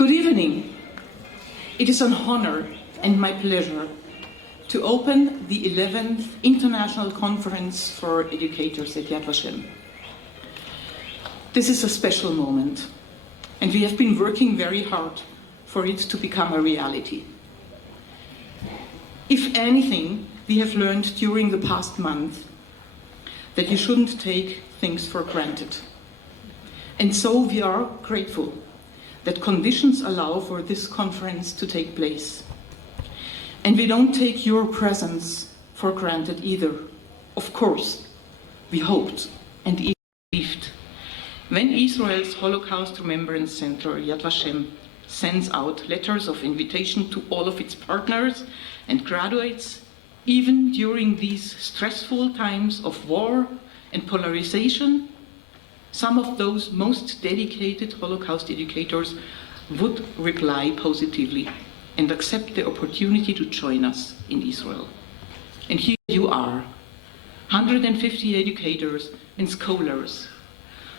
Good evening. It is an honor and my pleasure to open the 11th International Conference for Educators at Yad Vashem. This is a special moment, and we have been working very hard for it to become a reality. If anything, we have learned during the past month that you shouldn't take things for granted. And so we are grateful that conditions allow for this conference to take place. And we don't take your presence for granted either. Of course, we hoped and even believed when Israel's Holocaust Remembrance Center, Yad Vashem, sends out letters of invitation to all of its partners and graduates, even during these stressful times of war and polarization, some of those most dedicated Holocaust educators would reply positively and accept the opportunity to join us in Israel. And here you are, 150 educators and scholars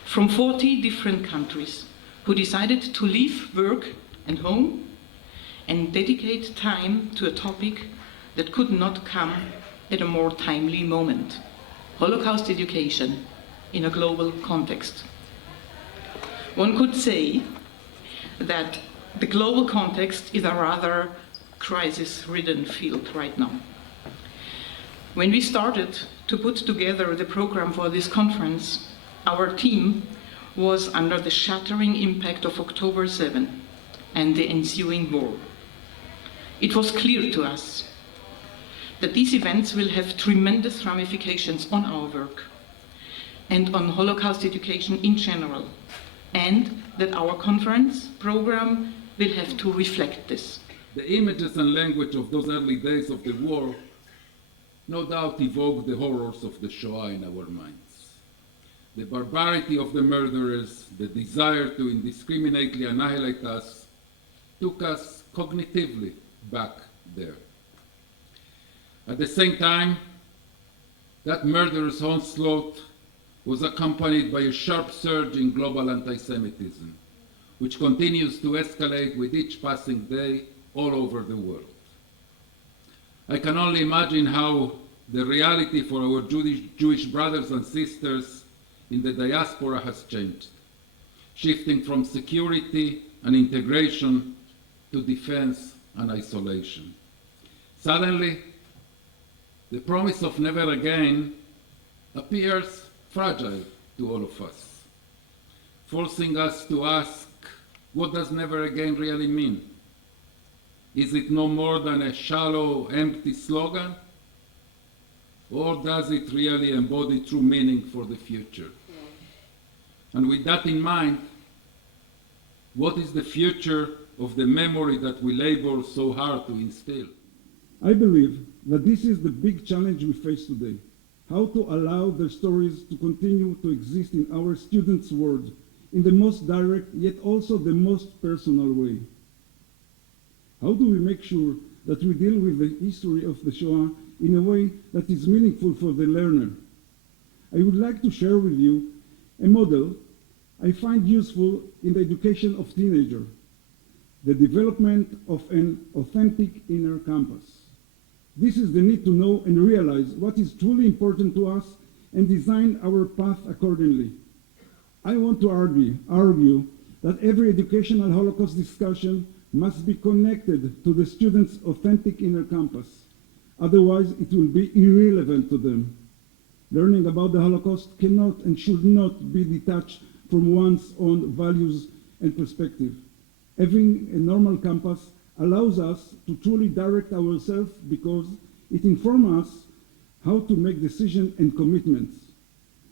from 40 different countries who decided to leave work and home and dedicate time to a topic that could not come at a more timely moment: Holocaust education in a global context. One could say that the global context is a rather crisis-ridden field right now. When we started to put together the program for this conference, our team was under the shattering impact of October 7 and the ensuing war. It was clear to us that these events will have tremendous ramifications on our work and on Holocaust education in general, and that our conference program will have to reflect this. The images and language of those early days of the war no doubt evoked the horrors of the Shoah in our minds. The barbarity of the murderers, the desire to indiscriminately annihilate us, took us cognitively back there. At the same time, that murderous onslaught was accompanied by a sharp surge in global anti-Semitism, which continues to escalate with each passing day all over the world. I can only imagine how the reality for our Jewish brothers and sisters in the diaspora has changed, shifting from security and integration to defense and isolation. Suddenly, the promise of never again appears fragile to all of us, forcing us to ask, what does never again really mean? Is it no more than a shallow, empty slogan? Or does it really embody true meaning for the future? And with that in mind, what is the future of the memory that we labor so hard to instill? I believe that this is the big challenge we face today: how to allow their stories to continue to exist in our students' world in the most direct, yet also the most personal way. How do we make sure that we deal with the history of the Shoah in a way that is meaningful for the learner? I would like to share with you a model I find useful in the education of teenagers: the development of an authentic inner compass. This is the need to know and realize what is truly important to us and design our path accordingly. I want to argue that every educational Holocaust discussion must be connected to the student's authentic inner compass. Otherwise, it will be irrelevant to them. Learning about the Holocaust cannot and should not be detached from one's own values and perspective. Having a normal compass allows us to truly direct ourselves because it informs us how to make decisions and commitments.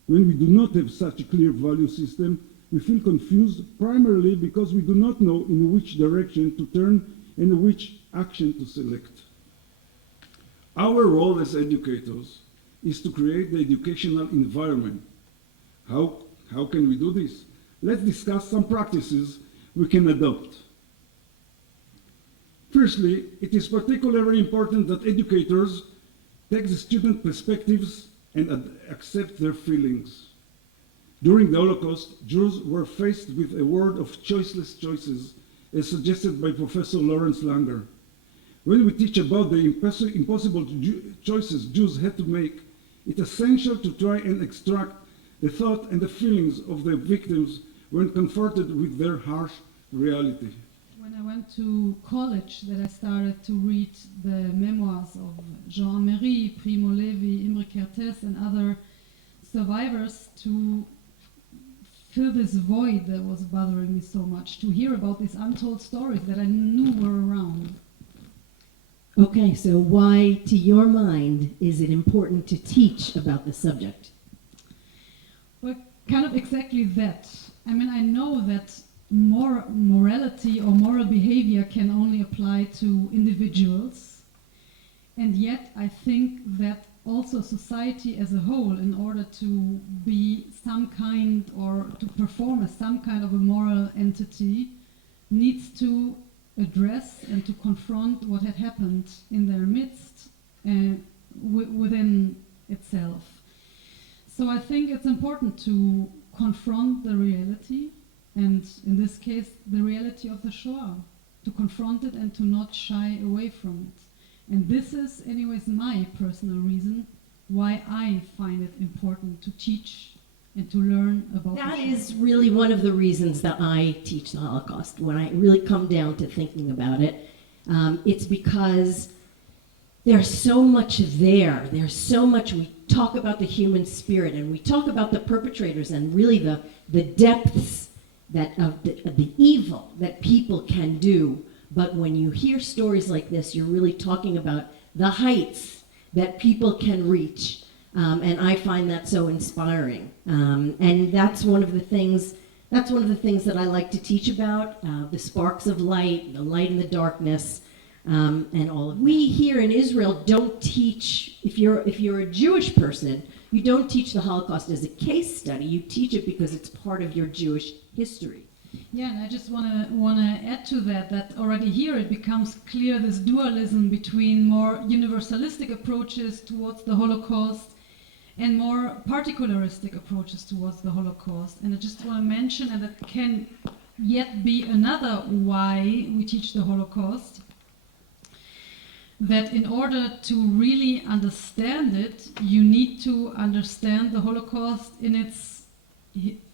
When we do not have such a clear value system, we feel confused primarily because we do not know in which direction to turn and which action to select. Our role as educators is to create the educational environment. How can we do this? Let's discuss some practices we can adopt. Firstly, it is particularly important that educators take the student perspectives and accept their feelings. During the Holocaust, Jews were faced with a world of choiceless choices as suggested by Professor Lawrence Langer. When we teach about the impossible choices Jews had to make, it's essential to try and extract the thought and the feelings of the victims when confronted with their harsh reality. When I went to college, that I started to read the memoirs of Jean-Marie, Primo Levi, Imre Kertész, and other survivors to fill this void that was bothering me so much, to hear about these untold stories that I knew were around. Okay, so why, to your mind, is it important to teach about the subject? Well, kind of exactly that. I mean, I know that morality or moral behavior can only apply to individuals, and yet I think that also society as a whole, in order to be some kind or to perform as some kind of a moral entity, needs to address and to confront what had happened in their midst within itself. So I think it's important to confront the reality, and in this case the reality of the Shoah, to confront it and to not shy away from it. And this is anyways my personal reason why I find it important to teach and to learn about That the Shoah. is really one of the reasons that I teach the Holocaust. When I really come down to thinking about it, it's because there's so much there. There's so much. We talk about the human spirit, and we talk about the perpetrators, and really the depths of the evil that people can do. But when you hear stories like this, you're really talking about the heights that people can reach. And I find that so inspiring. And that's one of the things that I like to teach about, the sparks of light, the light in the darkness, and all of that. We here in Israel don't teach, if you're a Jewish person, you don't teach the Holocaust as a case study. You teach it because it's part of your Jewish history. Yeah, and I just want to add to that already here it becomes clear this dualism between more universalistic approaches towards the Holocaust and more particularistic approaches towards the Holocaust. And I just want to mention, and that can yet be another why we teach the Holocaust, that in order to really understand it, you need to understand the Holocaust in its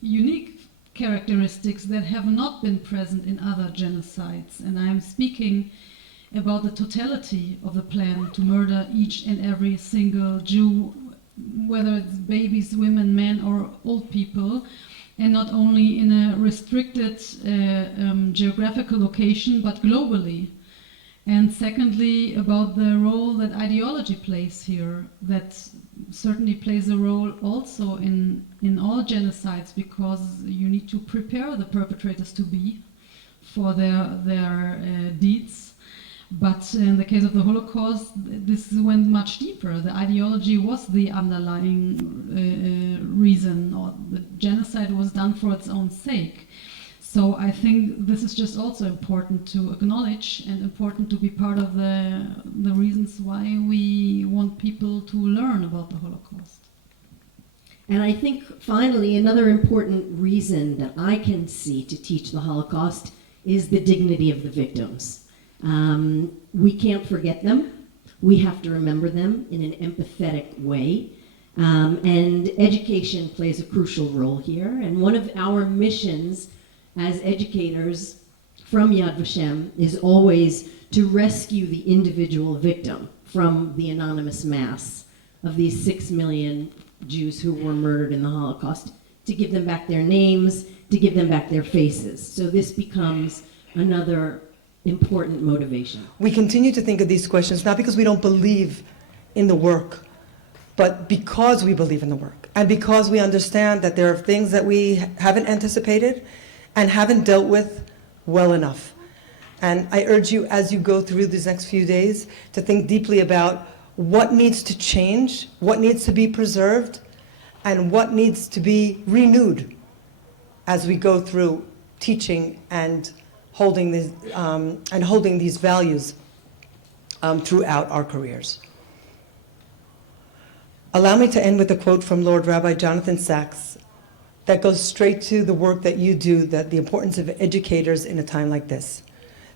unique characteristics that have not been present in other genocides. And I'm speaking about the totality of the plan to murder each and every single Jew, whether it's babies, women, men, or old people, and not only in a restricted geographical location, but globally. And secondly, about the role that ideology plays here, that certainly plays a role also in all genocides, because you need to prepare the perpetrators to be for their deeds. But in the case of the Holocaust, this went much deeper. The ideology was the underlying reason, or the genocide was done for its own sake. So I think this is just also important to acknowledge and important to be part of the reasons why we want people to learn about the Holocaust. And I think finally another important reason that I can see to teach the Holocaust is the dignity of the victims. We can't forget them. We have to remember them in an empathetic way. And education plays a crucial role here. And one of our missions as educators from Yad Vashem is always to rescue the individual victim from the anonymous mass of these 6 million Jews who were murdered in the Holocaust, to give them back their names, to give them back their faces. So this becomes another important motivation. We continue to think of these questions not because we don't believe in the work, but because we believe in the work, and because we understand that there are things that we haven't anticipated and haven't dealt with well enough. And I urge you, as you go through these next few days, to think deeply about what needs to change, what needs to be preserved, and what needs to be renewed as we go through teaching and holding these values throughout our careers. Allow me to end with a quote from Lord Rabbi Jonathan Sacks, that goes straight to the work that you do, that the importance of educators in a time like this.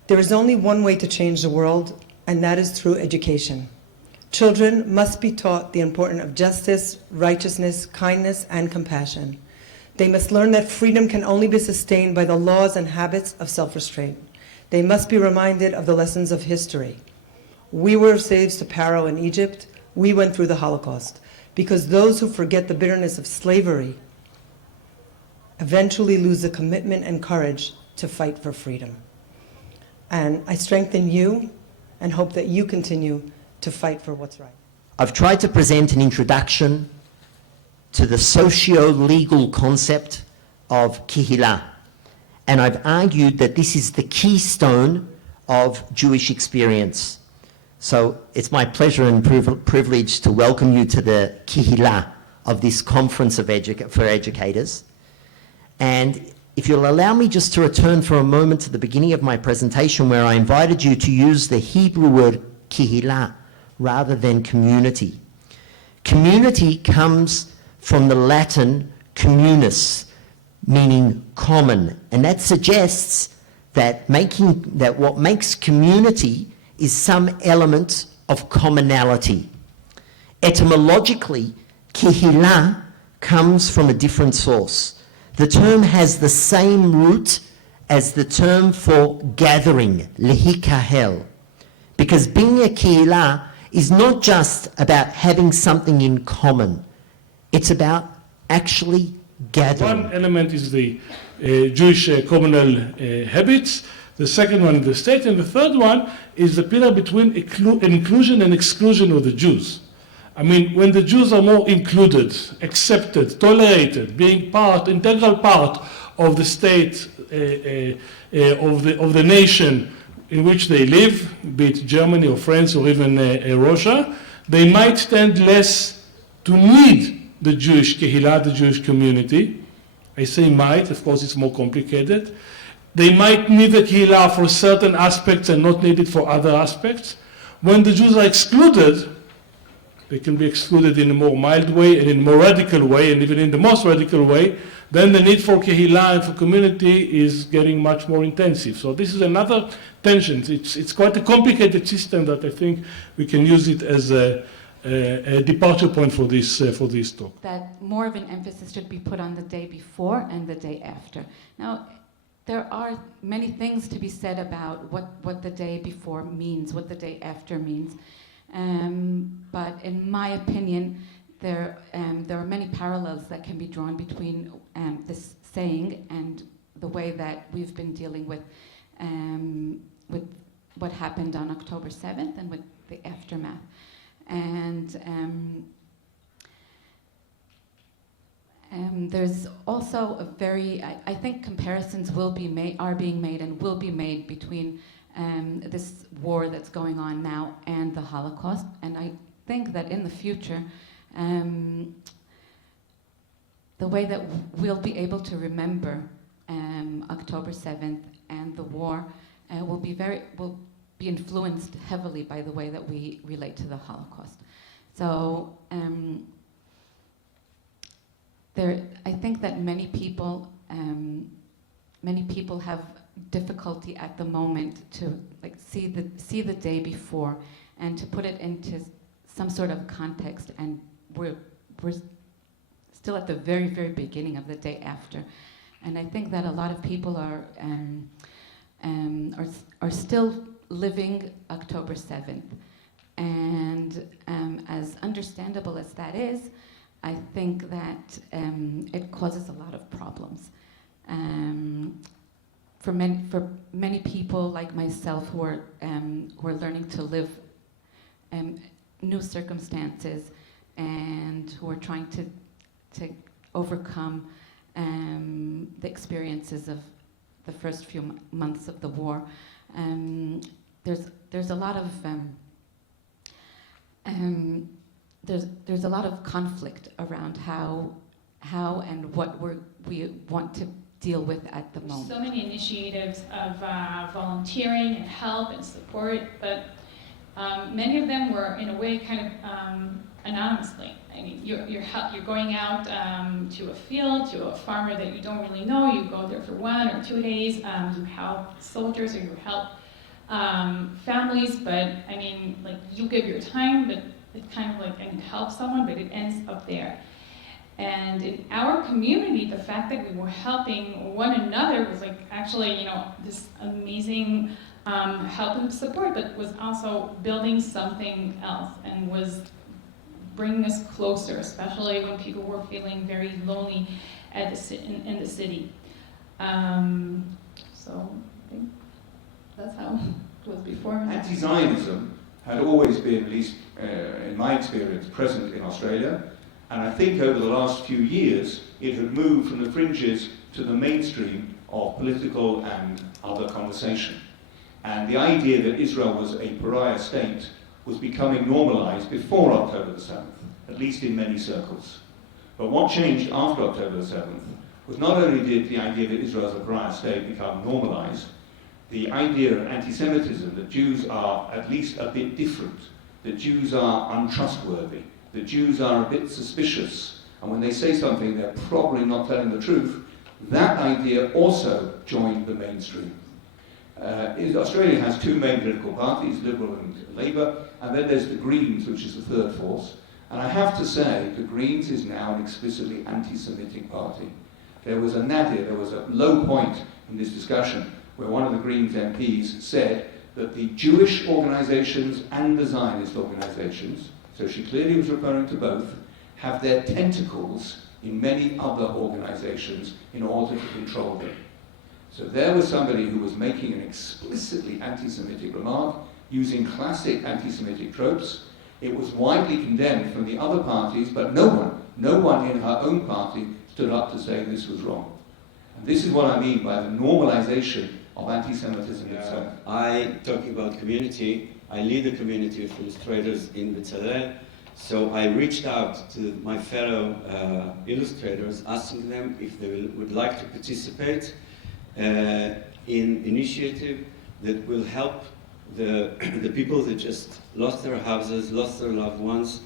There is only one way to change the world, and that is through education. Children must be taught the importance of justice, righteousness, kindness, and compassion. They must learn that freedom can only be sustained by the laws and habits of self-restraint. They must be reminded of the lessons of history. We were slaves to Pharaoh in Egypt. We went through the Holocaust, because those who forget the bitterness of slavery eventually lose the commitment and courage to fight for freedom. And I strengthen you and hope that you continue to fight for what's right. I've tried to present an introduction to the socio-legal concept of Kehilla, and I've argued that this is the keystone of Jewish experience. So it's my pleasure and privilege to welcome you to the Kehilla of this conference of for educators. And if you'll allow me just to return for a moment to the beginning of my presentation, where I invited you to use the Hebrew word Kehilla rather than community. Community comes from the Latin communis, meaning common, and that suggests that what makes community is some element of commonality. Etymologically, Kehilla comes from a different source. The term has the same root as the term for gathering, lehikahel, because being a Kehilla is not just about having something in common. It's about actually gathering. One element is the Jewish communal habits. The second one is the state. And the third one is the pillar between inclusion and exclusion of the Jews. I mean, when the Jews are more included, accepted, tolerated, being integral part of the state, of the nation in which they live, be it Germany or France or even Russia, they might tend less to need the Jewish Kehilla, the Jewish community. I say might, of course it's more complicated. They might need the Kehilla for certain aspects and not need it for other aspects. When the Jews are excluded, they can be excluded in a more mild way and in a more radical way, and even in the most radical way, then the need for Kehilla and for community is getting much more intensive. So this is another tension. It's quite a complicated system that I think we can use it as a departure point for this talk. That more of an emphasis should be put on the day before and the day after. Now, there are many things to be said about what the day before means, what the day after means. But in my opinion, there are many parallels that can be drawn between this saying and the way that we've been dealing with what happened on October 7th and with the aftermath. And there's also a very, I think comparisons are being made and will be made between this war that's going on now and the Holocaust. And I think that in the future, the way that we'll be able to remember October 7th and the war will be influenced heavily by the way that we relate to the Holocaust. So I think that many people have difficulty at the moment to see the day before and to put it into some sort of context, and we're still at the very, very beginning of the day after. And I think that a lot of people are still living October 7th. And as understandable as that is, I think that it causes a lot of problems. For many people like myself who are learning to live new circumstances and who are trying to overcome the experiences of the first few months of the war, there's a lot of there's a lot of conflict around how and what we want to deal with at the moment. So many initiatives of volunteering and help and support, but many of them were in a way kind of anonymously. I mean, you're going out to a field, to a farmer that you don't really know. You go there for 1 or 2 days. You help soldiers or you help families, but I mean, like, you give your time, but it kind of like, and you help someone, but it ends up there. And in our community, the fact that we were helping one another was like actually, you know, this amazing help and support, but was also building something else and was bringing us closer, especially when people were feeling very lonely at in the city. So I think that's how it was before. Anti-Zionism had always been, at least in my experience, present in Australia. And I think over the last few years, it had moved from the fringes to the mainstream of political and other conversation. And the idea that Israel was a pariah state was becoming normalized before October the 7th, at least in many circles. But what changed after October the 7th was not only did the idea that Israel is a pariah state become normalized, the idea of anti-Semitism, that Jews are at least a bit different, that Jews are untrustworthy, that Jews are a bit suspicious, and when they say something they're probably not telling the truth, that idea also joined the mainstream. Australia has two main political parties, Liberal and Labour, and then there's the Greens, which is the third force. And I have to say, the Greens is now an explicitly anti-Semitic party. There was a nadir, there was a low point in this discussion where one of the Greens MPs said that the Jewish organizations and the Zionist organizations, so she clearly was referring to both, have their tentacles in many other organizations in order to control them. So there was somebody who was making an explicitly anti-Semitic remark, using classic anti-Semitic tropes. It was widely condemned from the other parties, but no one in her own party stood up to say this was wrong. And this is what I mean by the normalization of anti-Semitism itself. Talking about community, I lead a community of illustrators in Bezalel, so I reached out to my fellow illustrators, asking them if they would like to participate in initiative that will help the people that just lost their houses, lost their loved ones,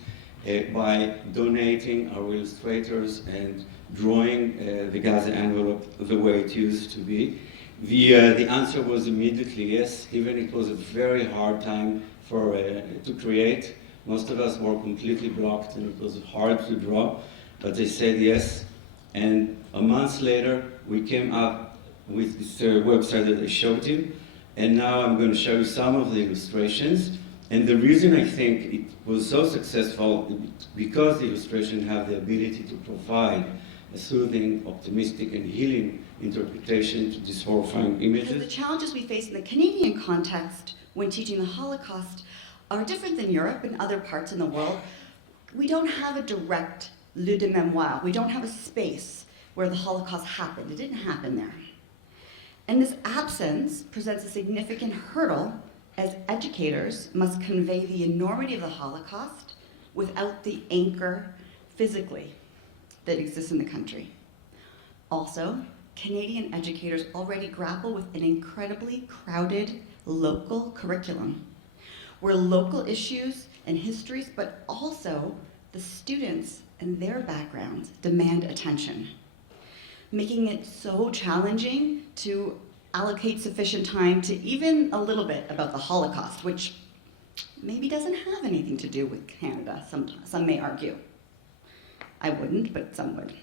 by donating our illustrators and drawing the Gaza envelope the way it used to be. The answer was immediately yes, even it was a very hard time to create. Most of us were completely blocked and it was hard to draw, but they said yes. And a month later, we came up with this website that I showed you, and now I'm going to show you some of the illustrations. And the reason I think it was so successful because the illustration have the ability to provide a soothing, optimistic, and healing interpretation to these horrifying images. The challenges we face in the Canadian context when teaching the Holocaust are different than Europe and other parts in the world. We don't have a direct lieu de mémoire. We don't have a space where the Holocaust happened. It didn't happen there. And this absence presents a significant hurdle as educators must convey the enormity of the Holocaust without the anchor physically that exists in the country. Also, Canadian educators already grapple with an incredibly crowded local curriculum, where local issues and histories, but also the students and their backgrounds demand attention, making it so challenging to allocate sufficient time to even a little bit about the Holocaust, which maybe doesn't have anything to do with Canada, some may argue. I wouldn't, but some would.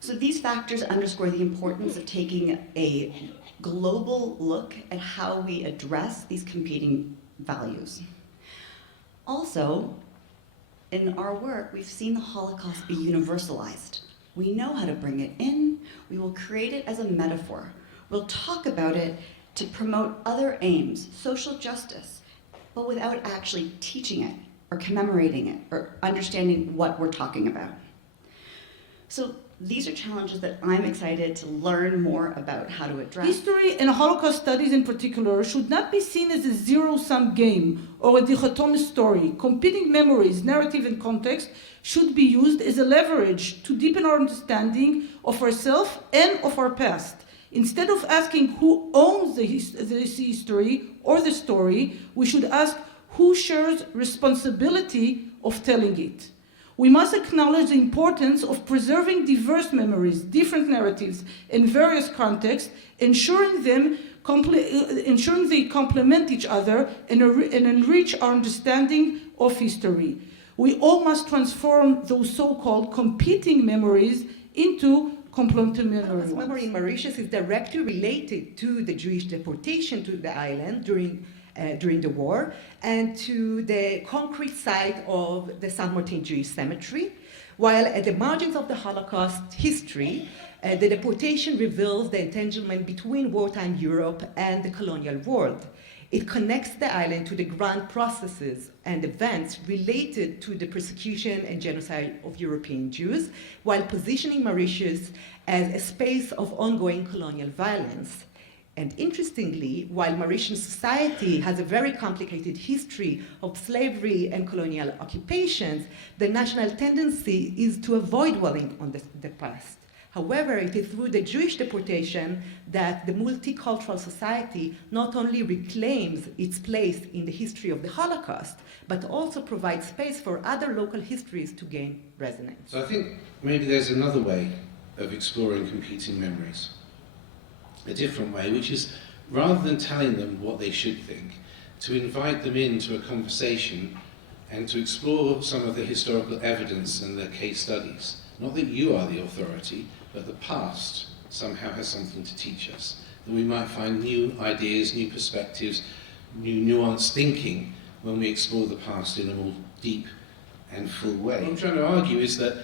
So these factors underscore the importance of taking a global look at how we address these competing values. Also, in our work, we've seen the Holocaust be universalized. We know how to bring it in. We will create it as a metaphor. We'll talk about it to promote other aims, social justice, but without actually teaching it or commemorating it or understanding what we're talking about. So these are challenges that I'm excited to learn more about how to address. History and Holocaust studies in particular should not be seen as a zero-sum game or a dichotomous story. Competing memories, narrative, and context should be used as a leverage to deepen our understanding of ourselves and of our past. Instead of asking who owns this history or the story, we should ask who shares responsibility of telling it. We must acknowledge the importance of preserving diverse memories, different narratives in various contexts, ensuring they complement each other and enrich our understanding of history. We all must transform those so-called competing memories into complementary ones. Memory in Mauritius is directly related to the Jewish deportation to the island during the war, and to the concrete site of the Saint Martin Jewish Cemetery, while at the margins of the Holocaust history, the deportation reveals the entanglement between wartime Europe and the colonial world. It connects the island to the grand processes and events related to the persecution and genocide of European Jews, while positioning Mauritius as a space of ongoing colonial violence. And interestingly, while Mauritian society has a very complicated history of slavery and colonial occupations, the national tendency is to avoid dwelling on the past. However, it is through the Jewish deportation that the multicultural society not only reclaims its place in the history of the Holocaust, but also provides space for other local histories to gain resonance. So I think maybe there's another way of exploring competing memories. A different way, which is, rather than telling them what they should think, to invite them into a conversation and to explore some of the historical evidence and the case studies. Not that you are the authority, but the past somehow has something to teach us. That we might find new ideas, new perspectives, new nuanced thinking when we explore the past in a more deep and full way. What I'm trying to argue is that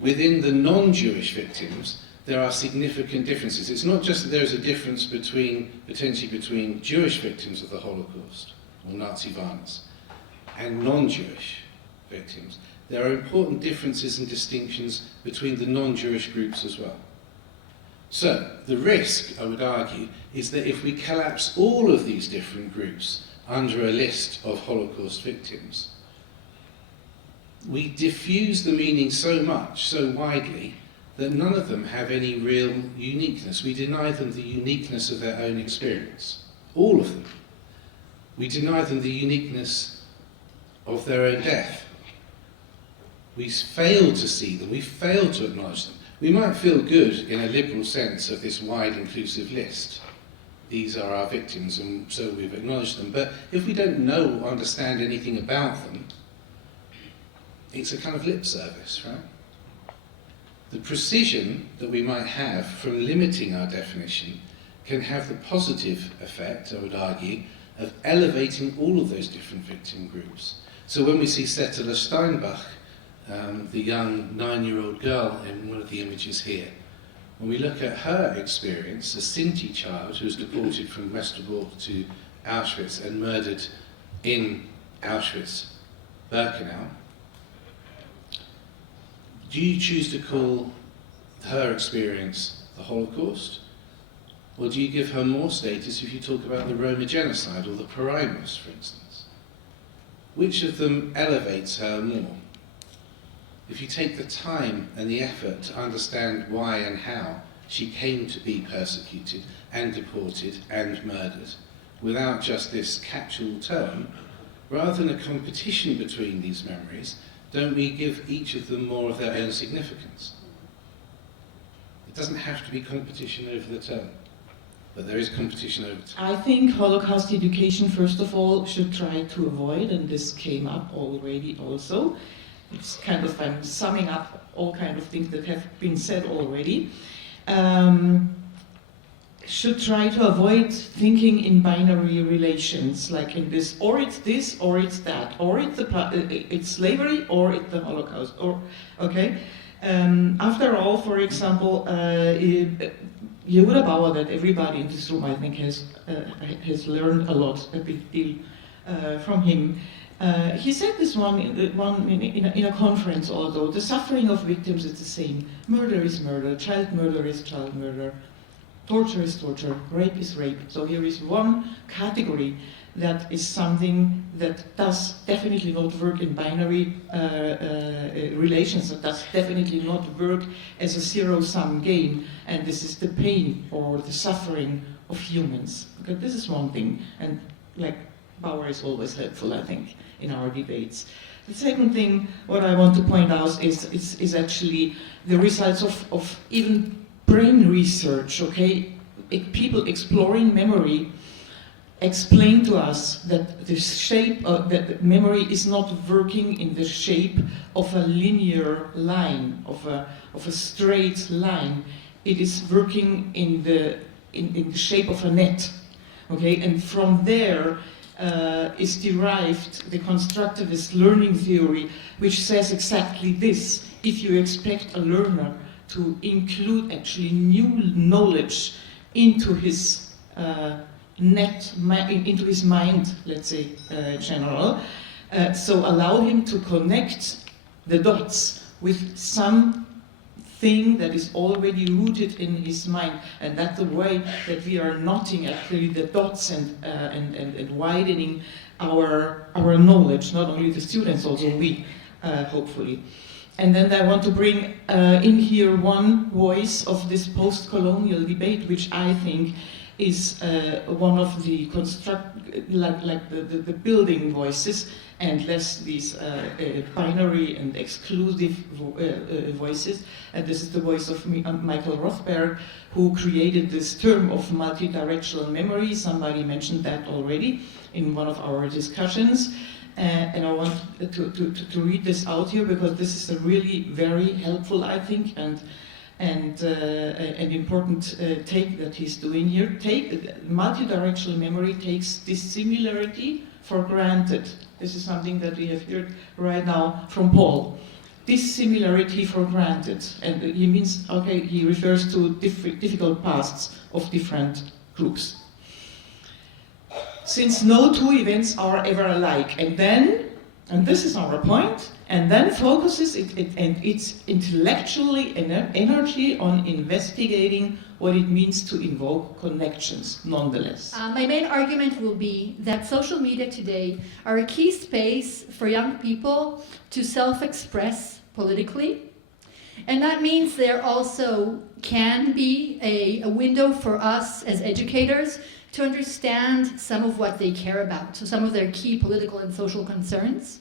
within the non-Jewish victims, there are significant differences. It's not just that there is a difference potentially between Jewish victims of the Holocaust or Nazi violence and non-Jewish victims. There are important differences and distinctions between the non-Jewish groups as well. So, the risk, I would argue, is that if we collapse all of these different groups under a list of Holocaust victims, we diffuse the meaning so much, so widely, that none of them have any real uniqueness. We deny them the uniqueness of their own experience. All of them. We deny them the uniqueness of their own death. We fail to see them. We fail to acknowledge them. We might feel good in a liberal sense of this wide inclusive list. These are our victims, and so we've acknowledged them. But if we don't know or understand anything about them, it's a kind of lip service, right? The precision that we might have from limiting our definition can have the positive effect, I would argue, of elevating all of those different victim groups. So when we see Settler Steinbach, the young 9-year-old girl in one of the images here, when we look at her experience, a Sinti child who was deported from Westerbork to Auschwitz and murdered in Auschwitz-Birkenau, do you choose to call her experience the Holocaust? Or do you give her more status if you talk about the Roma genocide or the Paraimos, for instance? Which of them elevates her more? If you take the time and the effort to understand why and how she came to be persecuted and deported and murdered, without just this catch-all term, rather than a competition between these memories, don't we give each of them more of their own significance? It doesn't have to be competition over the term, but there is competition over time. I think Holocaust education, first of all, should try to avoid, and this came up already also, it's kind of, I'm summing up all kind of things that have been said already, should try to avoid thinking in binary relations, like in this, or it's this, or it's that, or it's slavery, or it's the Holocaust, or, okay? After all, for example, Yehuda Bauer, that everybody in this room, I think, has learned a lot, a big deal from him. He said this in a conference, although the suffering of victims is the same. Murder is murder, child murder is child murder, torture is torture, rape is rape. So here is one category that is something that does definitely not work in binary relations, that does definitely not work as a zero-sum game, and this is the pain or the suffering of humans. Okay, this is one thing, and like Bauer is always helpful, I think, in our debates. The second thing, what I want to point out is actually the results of even brain research, okay? People exploring memory explain to us that the shape of that memory is not working in the shape of a linear line, of a straight line. It is working in the shape of a net, okay? And from there is derived the constructivist learning theory, which says exactly this. If you expect a learner to include actually new knowledge into his into his mind, let's say, general. So allow him to connect the dots with something that is already rooted in his mind. And that's the way that we are knotting actually the dots and widening our knowledge, not only the students, also we, hopefully. And then I want to bring in here one voice of this post-colonial debate, which I think is one of the the building voices, and less these binary and exclusive voices. And this is the voice of Michael Rothberg, who created this term of multi-directional memory. Somebody mentioned that already in one of our discussions. And I want to read this out here because this is a really very helpful, I think, and an important take that he's doing here. Multidirectional memory takes dissimilarity for granted. This is something that we have heard right now from Paul. Dissimilarity for granted. And he means, okay, he refers to difficult pasts of different groups. Since no two events are ever alike, and this is our point, and then focuses its intellectually energy on investigating what it means to invoke connections, nonetheless. My main argument will be that social media today are a key space for young people to self-express politically, and that means there also can be a window for us as educators to understand some of what they care about, so some of their key political and social concerns.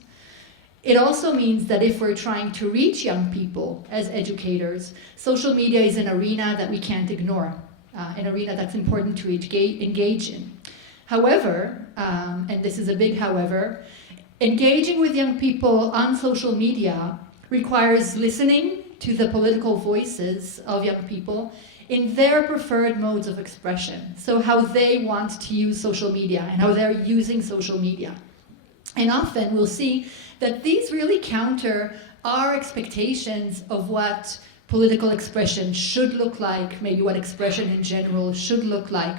It also means that if we're trying to reach young people as educators, social media is an arena that we can't ignore, an arena that's important to engage in. However, and this is a big however, engaging with young people on social media requires listening to the political voices of young people in their preferred modes of expression, so how they want to use social media and how they're using social media. And often we'll see that these really counter our expectations of what political expression should look like, maybe what expression in general should look like.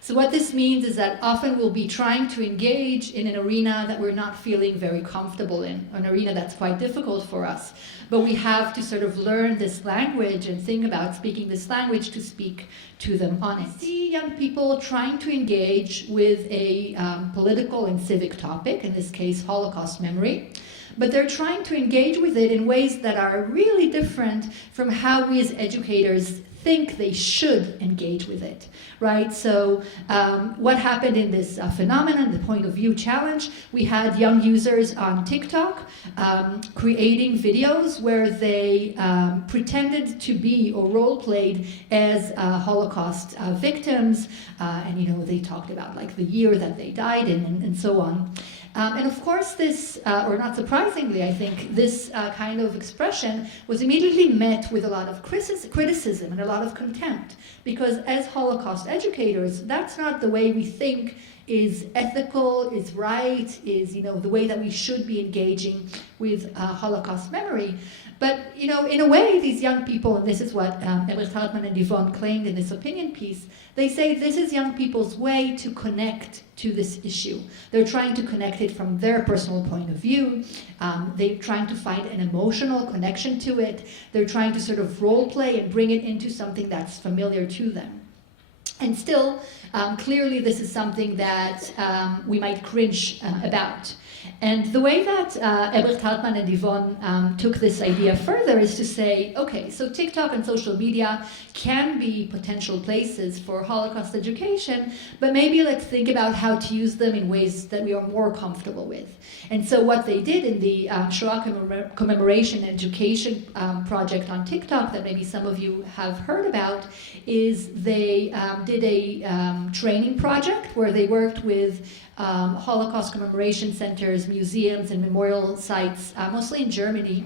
So what this means is that often we'll be trying to engage in an arena that we're not feeling very comfortable in, an arena that's quite difficult for us. But we have to sort of learn this language and think about speaking this language to speak to them on it. I see young people trying to engage with a political and civic topic, in this case Holocaust memory, but they're trying to engage with it in ways that are really different from how we as educators think they should engage with it, right? So what happened in this phenomenon, the point of view challenge, we had young users on TikTok creating videos where they pretended to be or role played as Holocaust victims, and they talked about like the year that they died in and so on. And of course this, or not surprisingly, I think, this kind of expression was immediately met with a lot of criticism and a lot of contempt, because as Holocaust educators, that's not the way we think is ethical, is right, is the way that we should be engaging with Holocaust memory. But in a way, these young people, and this is what Enriched and Yvonne claimed in this opinion piece, they say this is young people's way to connect to this issue. They're trying to connect it from their personal point of view. They're trying to find an emotional connection to it. They're trying to sort of role play and bring it into something that's familiar to them. And still, clearly this is something that we might cringe about. And the way that Ebert Hartman and Yvonne took this idea further is to say, okay, so TikTok and social media can be potential places for Holocaust education, but maybe let's think about how to use them in ways that we are more comfortable with. And so what they did in the Shoah Commemoration Education project on TikTok that maybe some of you have heard about is they did a training project where they worked with Holocaust commemoration centers, museums, and memorial sites, mostly in Germany,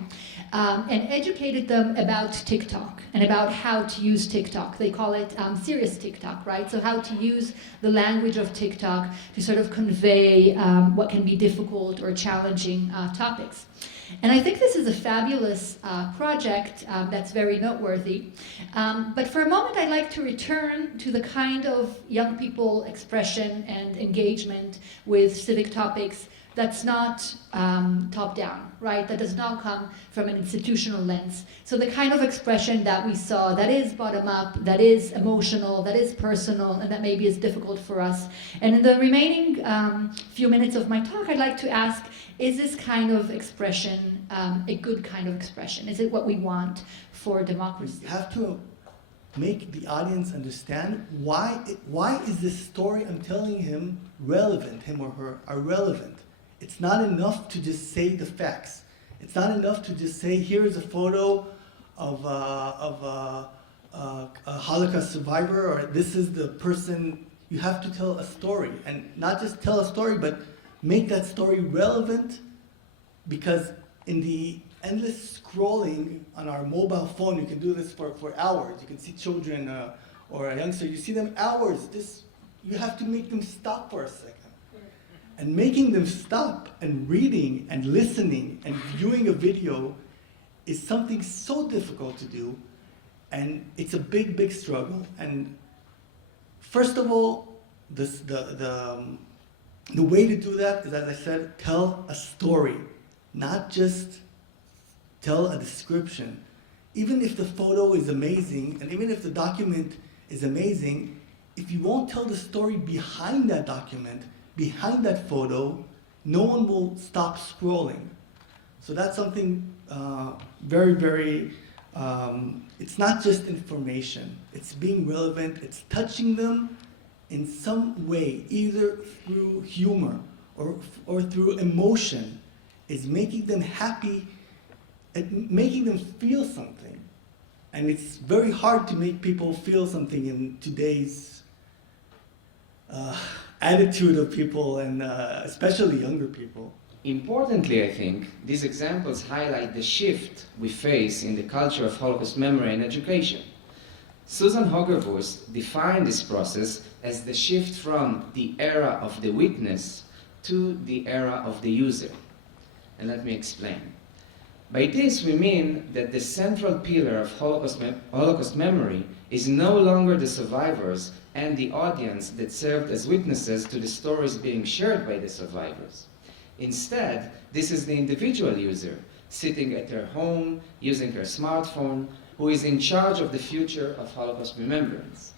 and educated them about TikTok and about how to use TikTok. They call it serious TikTok, right? So how to use the language of TikTok to sort of convey what can be difficult or challenging topics. And I think this is a fabulous project that's very noteworthy. But for a moment, I'd like to return to the kind of young people expression and engagement with civic topics that's not top-down, right? That does not come from an institutional lens. So the kind of expression that we saw that is bottom-up, that is emotional, that is personal, and that maybe is difficult for us. And in the remaining few minutes of my talk, I'd like to ask, is this kind of expression a good kind of expression? Is it what we want for democracy? You have to make the audience understand why is this story I'm telling him relevant, him or her are relevant. It's not enough to just say the facts. It's not enough to just say, here is a photo of a Holocaust survivor, or this is the person. You have to tell a story, and not just tell a story, but make that story relevant, because in the endless scrolling on our mobile phone, you can do this for hours. You can see children or a youngster, you see them hours. You have to make them stop for a second. And making them stop and reading and listening and viewing a video is something so difficult to do, and it's a big, big struggle. And first of all, the way to do that is, as I said, tell a story, not just tell a description. Even if the photo is amazing, and even if the document is amazing, if you won't tell the story behind that document, behind that photo, no one will stop scrolling. So that's something very, very, it's not just information. It's being relevant. It's touching them in some way, either through humor or through emotion. It's making them happy, making them feel something. And it's very hard to make people feel something in today's attitude of people, and especially younger people. Importantly, I think, these examples highlight the shift we face in the culture of Holocaust memory and education. Susan Hogerwurst defined this process as the shift from the era of the witness to the era of the user. And let me explain. By this we mean that the central pillar of Holocaust memory is no longer the survivors and the audience that served as witnesses to the stories being shared by the survivors. Instead, this is the individual user, sitting at her home, using her smartphone, who is in charge of the future of Holocaust remembrance.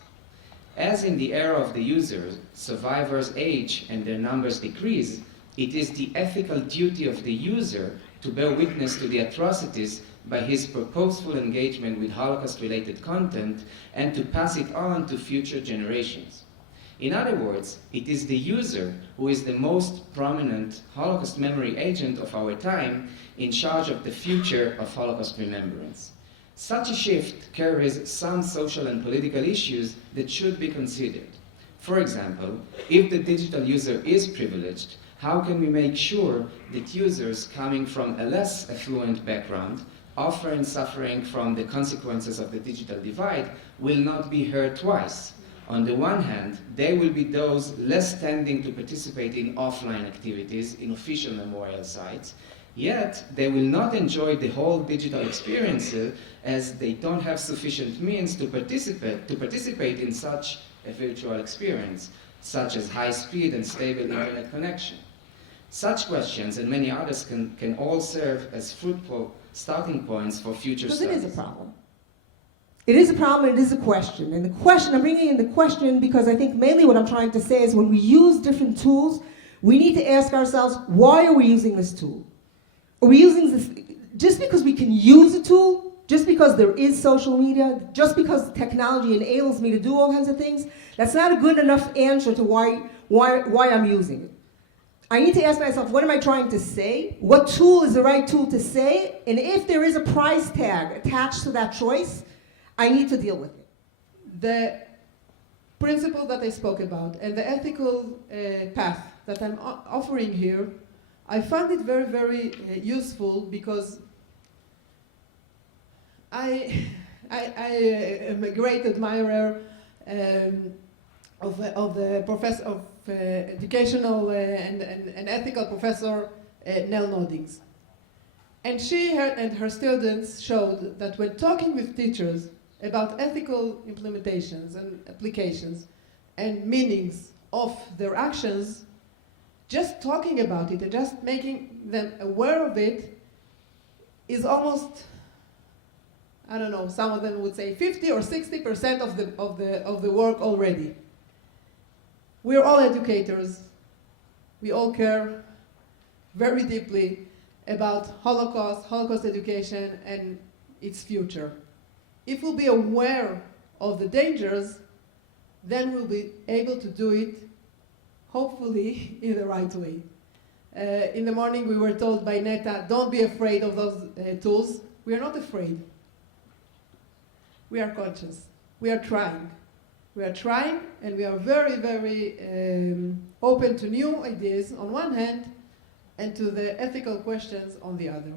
As in the era of the user, survivors age and their numbers decrease, it is the ethical duty of the user to bear witness to the atrocities by his purposeful engagement with Holocaust-related content and to pass it on to future generations. In other words, it is the user who is the most prominent Holocaust memory agent of our time, in charge of the future of Holocaust remembrance. Such a shift carries some social and political issues that should be considered. For example, if the digital user is privileged, how can we make sure that users coming from a less affluent background, often suffering from the consequences of the digital divide, will not be heard twice? On the one hand, they will be those less tending to participate in offline activities in official memorial sites, yet they will not enjoy the whole digital experience as they don't have sufficient means to participate in such a virtual experience, such as high-speed and stable internet connection. Such questions and many others can all serve as fruitful starting points for future studies. Because it is a problem. It is a problem, and it is a question. And the question, I'm bringing in the question because I think mainly what I'm trying to say is when we use different tools, We need to ask ourselves, why are we using this tool? Are we using this just because we can use a tool? Just because there is social media? Just because technology enables me to do all kinds of things? That's not a good enough answer to why I'm using it. I need to ask myself, what am I trying to say? What tool is the right tool to say? And if there is a price tag attached to that choice, I need to deal with it. The principle that I spoke about and the ethical path that I'm offering here, I found it very, very useful because I am a great admirer of the professor of educational and ethical professor Nell Noddings. And she and her students showed that when talking with teachers about ethical implementations and applications and meanings of their actions, just talking about it and just making them aware of it is almost, I don't know, some of them would say 50 or 60% of the work already. We're all educators. We all care very deeply about Holocaust education and its future. If we'll be aware of the dangers, then we'll be able to do it, hopefully, in the right way. In the morning we were told by Neta, don't be afraid of those tools. We are not afraid. We are conscious. We are trying. We are trying, and we are very, very open to new ideas on one hand, and to the ethical questions on the other.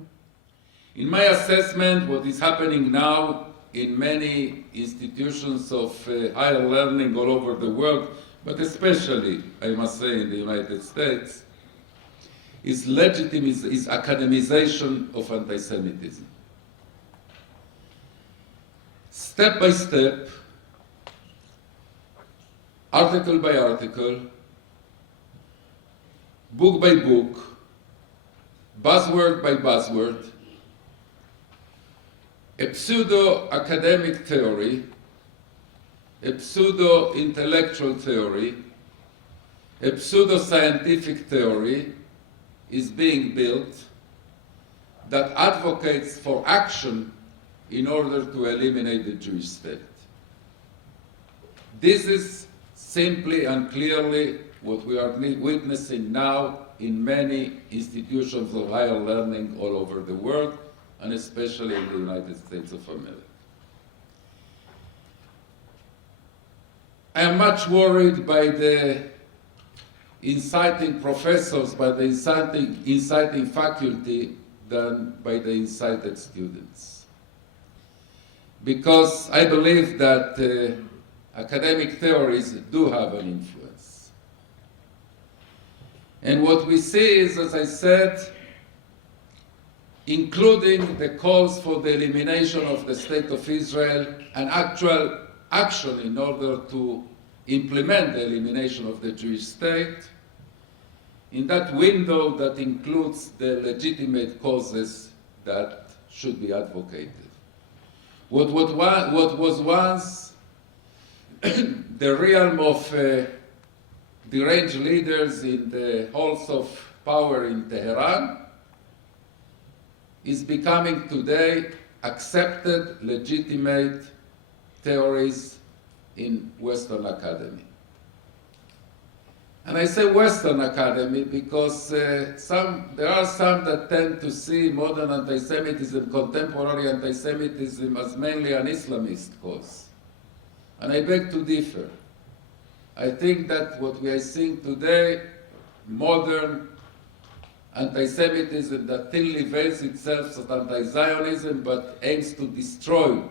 In my assessment, what is happening now in many institutions of higher learning all over the world, but especially, I must say, in the United States, is academization of anti-Semitism. Step by step, article by article, book by book, buzzword by buzzword, a pseudo-academic theory, a pseudo-intellectual theory, a pseudo-scientific theory is being built that advocates for action in order to eliminate the Jewish state. This is simply and clearly what we are witnessing now in many institutions of higher learning all over the world, and especially in the United States of America. I am much worried by the inciting professors, by the inciting faculty, than by the incited students. Because I believe that academic theories do have an influence. And what we see is, as I said, including the calls for the elimination of the State of Israel and actual action in order to implement the elimination of the Jewish state, in that window that includes the legitimate causes that should be advocated. What was once the realm of deranged leaders in the halls of power in Tehran is becoming today accepted, legitimate theories in Western academy. And I say Western academy because there are some that tend to see modern anti-Semitism, contemporary anti-Semitism, as mainly an Islamist cause. And I beg to differ. I think that what we are seeing today, modern anti-Semitism that thinly veils itself as anti-Zionism but aims to destroy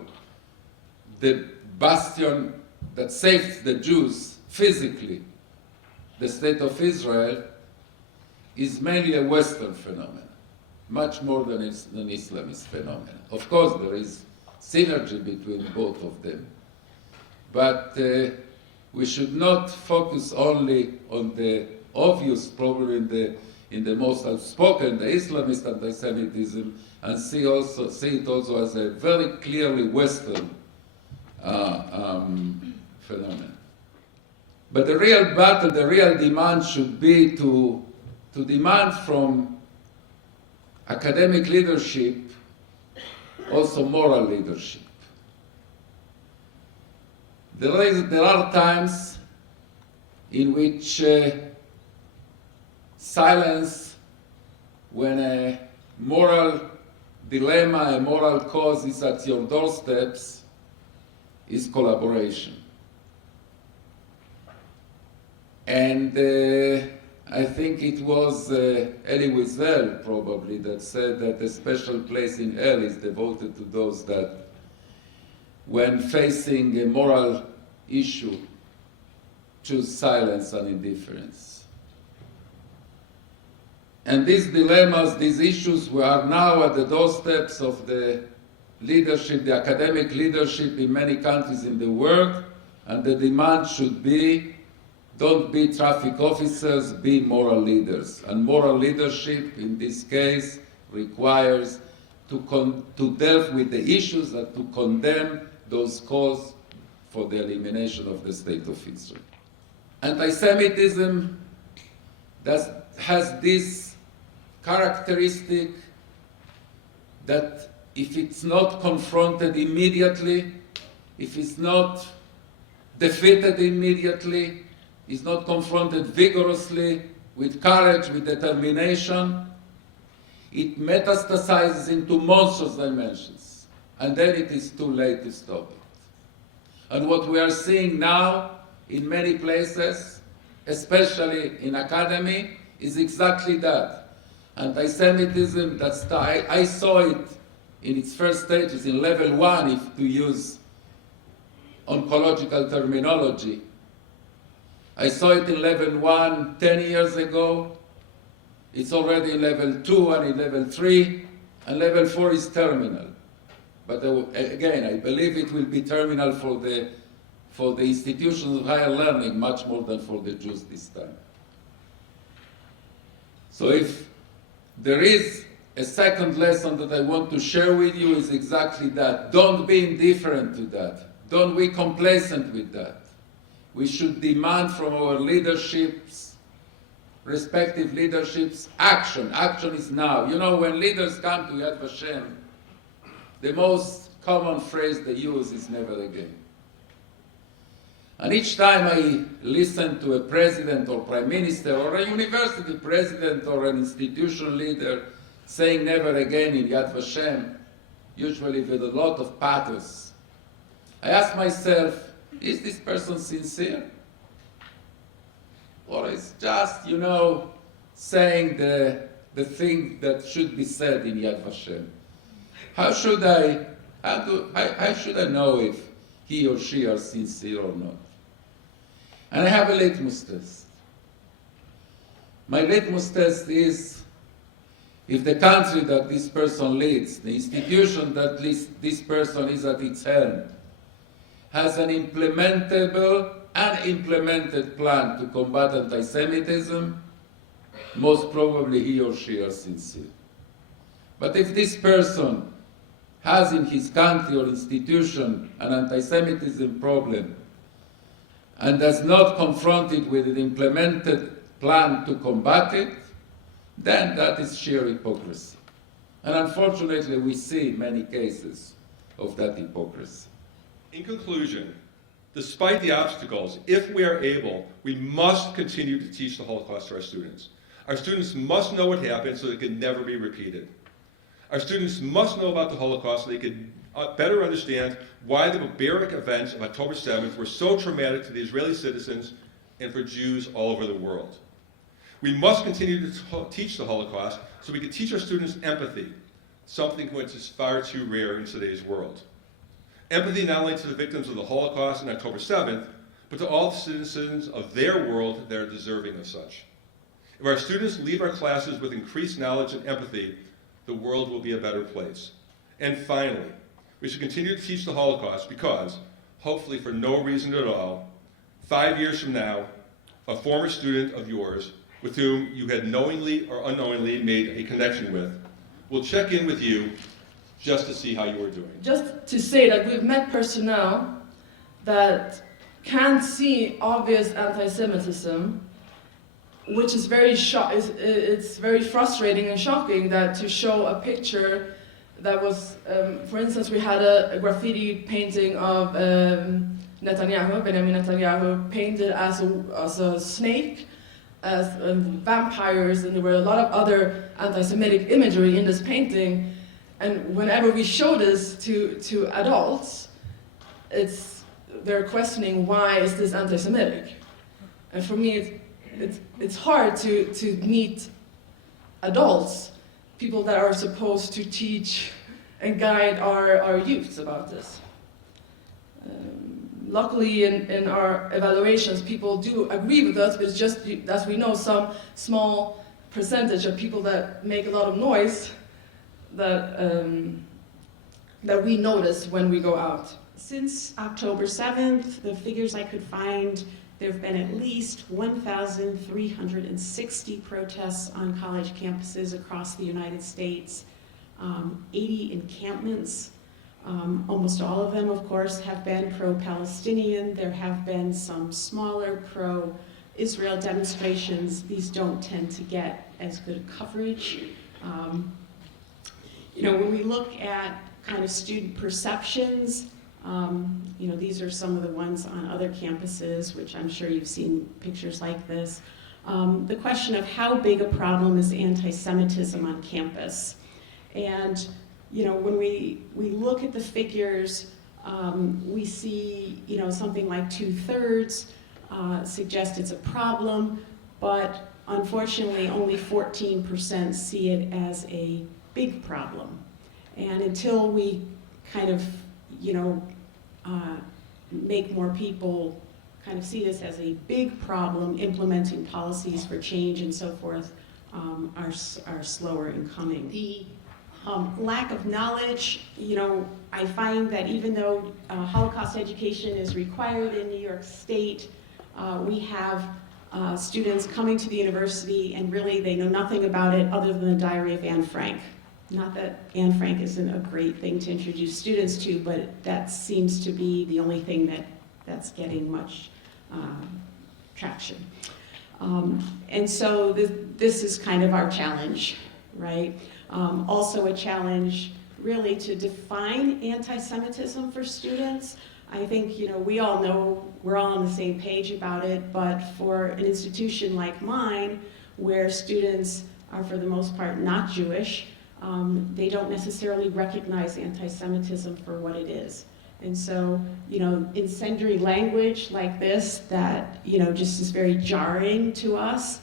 the bastion that saves the Jews physically, the State of Israel, is mainly a Western phenomenon, much more than an Islamist phenomenon. Of course, there is synergy between both of them, but we should not focus only on the obvious problem in the most outspoken, the Islamist anti-Semitism, and see it also as a very clearly Western phenomenon. But the real battle, the real demand should be to demand from academic leadership also moral leadership. There are times in which silence, when a moral dilemma, a moral cause is at your doorsteps, is collaboration. And I think it was Elie Wiesel probably that said that a special place in hell is devoted to those that, when facing a moral issue, choose silence and indifference. And these dilemmas, these issues, we are now at the doorsteps of the leadership, the academic leadership in many countries in the world, and the demand should be, don't be traffic officers, be moral leaders. And moral leadership, in this case, requires to delve with the issues and to condemn those calls for the elimination of the state of Israel. Antisemitism has this characteristic that if it's not confronted immediately, if it's not defeated immediately, is not confronted vigorously, with courage, with determination, it metastasizes into monstrous dimensions. And then it is too late to stop it. And what we are seeing now in many places, especially in academy, is exactly that. Antisemitism, I saw it in its first stages, in level 1, if to use oncological terminology. I saw it in level 1 10 years ago. It's already in level 2 and in level 3, and level 4 is terminal. But again, I believe it will be terminal for the institutions of higher learning much more than for the Jews this time. So if there is a second lesson that I want to share with you, is exactly that. Don't be indifferent to that. Don't be complacent with that. We should demand from our leaderships, respective leaderships, action. Action is now. You know, when leaders come to Yad Vashem, the most common phrase they use is never again. And each time I listen to a president or prime minister or a university president or an institution leader saying never again in Yad Vashem, usually with a lot of pathos, I ask myself, is this person sincere? Or is just, saying the thing that should be said in Yad Vashem? How should I know if he or she are sincere or not? And I have a litmus test. My litmus test is if the country that this person leads, the institution that this person is at its helm, has an implementable and implemented plan to combat anti-Semitism, most probably he or she are sincere. But if this person has in his country or institution an anti-Semitism problem and does not confront it with an implemented plan to combat it, then that is sheer hypocrisy. And unfortunately, we see many cases of that hypocrisy. In conclusion, despite the obstacles, if we are able, we must continue to teach the Holocaust to our students. Our students must know what happened so it can never be repeated. Our students must know about the Holocaust so they can better understand why the barbaric events of October 7th were so traumatic to the Israeli citizens and for Jews all over the world. We must continue to teach the Holocaust so we can teach our students empathy, something which is far too rare in today's world. Empathy not only to the victims of the Holocaust on October 7th, but to all the citizens of their world that are deserving of such. If our students leave our classes with increased knowledge and empathy, the world will be a better place. And finally, we should continue to teach the Holocaust because, hopefully for no reason at all, 5 years from now, a former student of yours with whom you had knowingly or unknowingly made a connection with will check in with you just to see how you are doing. Just to say that we've met personnel that can't see obvious anti-Semitism, which is very it's very frustrating and shocking that to show a picture that was, for instance, we had a graffiti painting of Netanyahu, Benjamin Netanyahu, painted as a snake, as vampires, and there were a lot of other anti-Semitic imagery in this painting. And whenever we show this to adults, they're questioning, why is this anti-Semitic? And for me, it's hard to meet adults, people that are supposed to teach and guide our youths about this. Luckily, in our evaluations, people do agree with us, but it's just, as we know, some small percentage of people that make a lot of noise that we notice when we go out. Since October 7th, the figures I could find, there have been at least 1,360 protests on college campuses across the United States, 80 encampments. Almost all of them, of course, have been pro-Palestinian. There have been some smaller pro-Israel demonstrations. These don't tend to get as good coverage. When we look at kind of student perceptions, these are some of the ones on other campuses, which I'm sure you've seen pictures like this. The question of how big a problem is anti-Semitism on campus. And when we look at the figures, we see something like 2/3 suggest it's a problem, but unfortunately only 14% see it as a big problem. And until we kind of make more people kind of see this as a big problem, implementing policies for change and so forth are slower in coming. The lack of knowledge, I find that even though Holocaust education is required in New York State, we have students coming to the university and really they know nothing about it other than the Diary of Anne Frank. Not that Anne Frank isn't a great thing to introduce students to, but that seems to be the only thing that's getting much traction. And so this is kind of our challenge, right? Also a challenge really to define anti-Semitism for students. I think, we all know we're all on the same page about it, but for an institution like mine, where students are for the most part not Jewish, they don't necessarily recognize anti-Semitism for what it is. And so, incendiary language like this that, just is very jarring to us,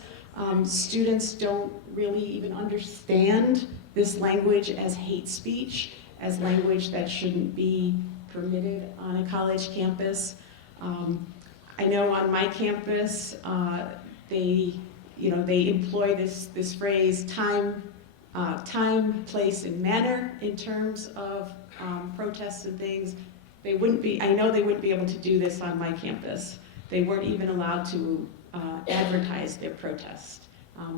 students don't really even understand this language as hate speech, as language that shouldn't be permitted on a college campus. I know on my campus, they employ this phrase, time, place, and manner in terms of protests and things. I know they wouldn't be able to do this on my campus. They weren't even allowed to advertise their protest.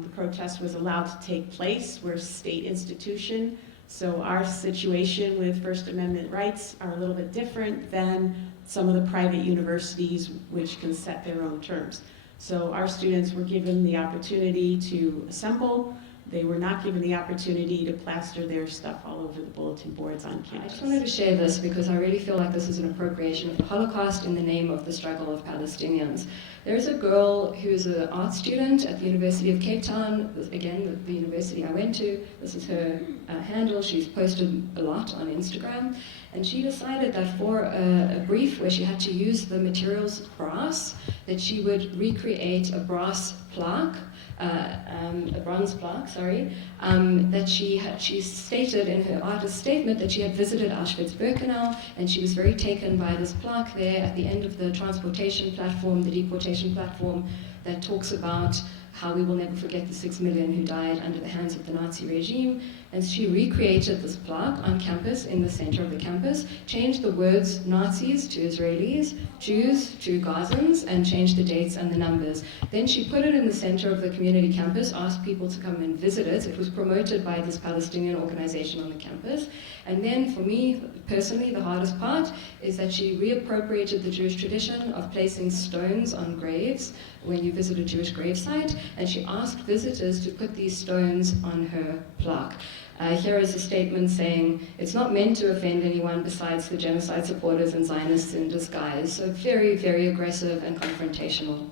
The protest was allowed to take place. We're a state institution, so our situation with First Amendment rights are a little bit different than some of the private universities which can set their own terms. So our students were given the opportunity to assemble. They were not given the opportunity to plaster their stuff all over the bulletin boards on campus. I just wanted to share this because I really feel like this is an appropriation of the Holocaust in the name of the struggle of Palestinians. There's a girl who's an art student at the University of Cape Town, again, the university I went to. This is her handle. She's posted a lot on Instagram. And she decided that for a brief where she had to use the materials brass, that she would recreate a brass plaque, a bronze plaque, sorry, that she stated in her artist statement that she had visited Auschwitz-Birkenau, and she was very taken by this plaque there at the end of the transportation platform, the deportation platform, that talks about how we will never forget the 6 million who died under the hands of the Nazi regime. And she recreated this plaque on campus, in the center of the campus, changed the words Nazis to Israelis, Jews to Gazans, and changed the dates and the numbers. Then she put it in the center of the community campus, asked people to come and visit it. It was promoted by this Palestinian organization on the campus. And then for me, personally, the hardest part is that she reappropriated the Jewish tradition of placing stones on graves when you visit a Jewish gravesite, and she asked visitors to put these stones on her plaque. Here is a statement saying, it's not meant to offend anyone besides the genocide supporters and Zionists in disguise. So very, very aggressive and confrontational.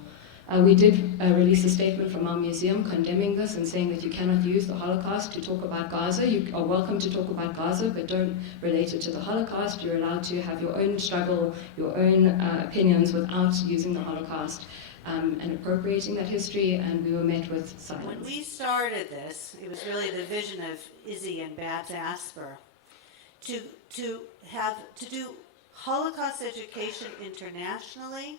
We did release a statement from our museum condemning this and saying that you cannot use the Holocaust to talk about Gaza. You are welcome to talk about Gaza, but don't relate it to the Holocaust. You're allowed to have your own struggle, your own opinions without using the Holocaust and appropriating that history, and we were met with silence. When we started this, it was really the vision of Izzy and Bat Asper to do Holocaust education internationally,